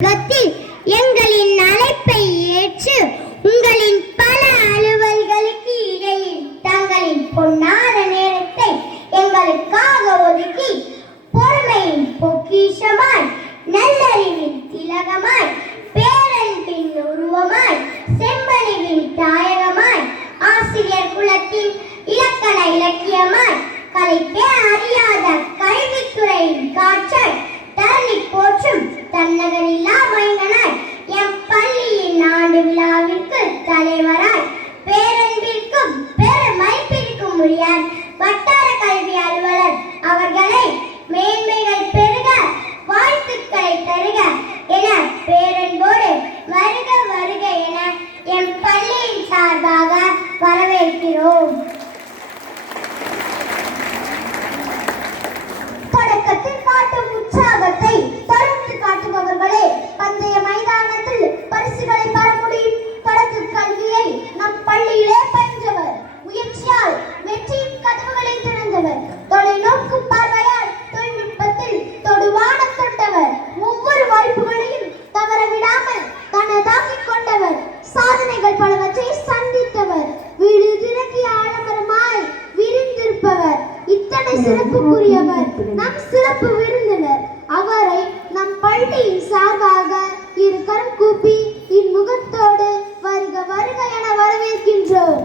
எங்களின் அழைப்பை ஏற்று உங்களின் பல அலுவல்களுக்கு இடையில் தங்களின் பொன்னான நேரத்தை எங்களுக்காக ஒதுக்கி பொறுமையின் பொக்கிஷமாய் நல்லறிவின் திலகமாய் பேரன்பின் உருவமாய் செம்மணிவின் தாயகமாய் ஆசிரியர் குலத்தின் இலக்கண இலக்கியமாய் கலைப்பே அறியாத கல்வித்துறையின் காற்றாய் தரணி போற்றும் தன்னகரில்லா மைந்தனாய் எம் பள்ளியின் ஆண்டு விழாவிற்கு தலைவராய் பேரன்பிற்கும் பெருமைப்பிற்கும் உரிய வட்டார கல்வி அலுவலர் அவர்களை மேன்மைகள் பெருக வாழ்த்துக்களை தருக என பேரன்போடு வருக வருக என எம் பள்ளியின் சார்பாக வரவேற்கிறோம். தொடக்கத்தில் காட்டும் உற்சாகத்தை தொடர்ந்து காட்டுபவர்களே பந்தய மைதானத்தில் பரிசுகளை பெற முடியும். தொடக்க கல்வியை நம் பள்ளியிலே பயின்றவர், முயற்சியால் வெற்றியின் கதவுகளை திறந்தவர், தொலைநோக்கு பார்வையால் தொழில்நுட்பத்தில் தொடுவான தொட்டவர், ஒவ்வொரு வாய்ப்புகளையும் தவற விடாமல் தனதாக்கிக் கொண்டவர், சாதனைகள் பலவற்றை சந்தித்தவர், வீடு திறக்கிய ஆலமரமாய் விரிந்திருப்பவர், இத்தனை சிறப்புக்குரியவர் நம் சிறப்பு விருந்தினர். அவரை நம் பள்ளியின் சார்பாக இரு கரம் கூப்பி இன்முகத்தோடு வருக வருக என வரவேற்கின்றோம்.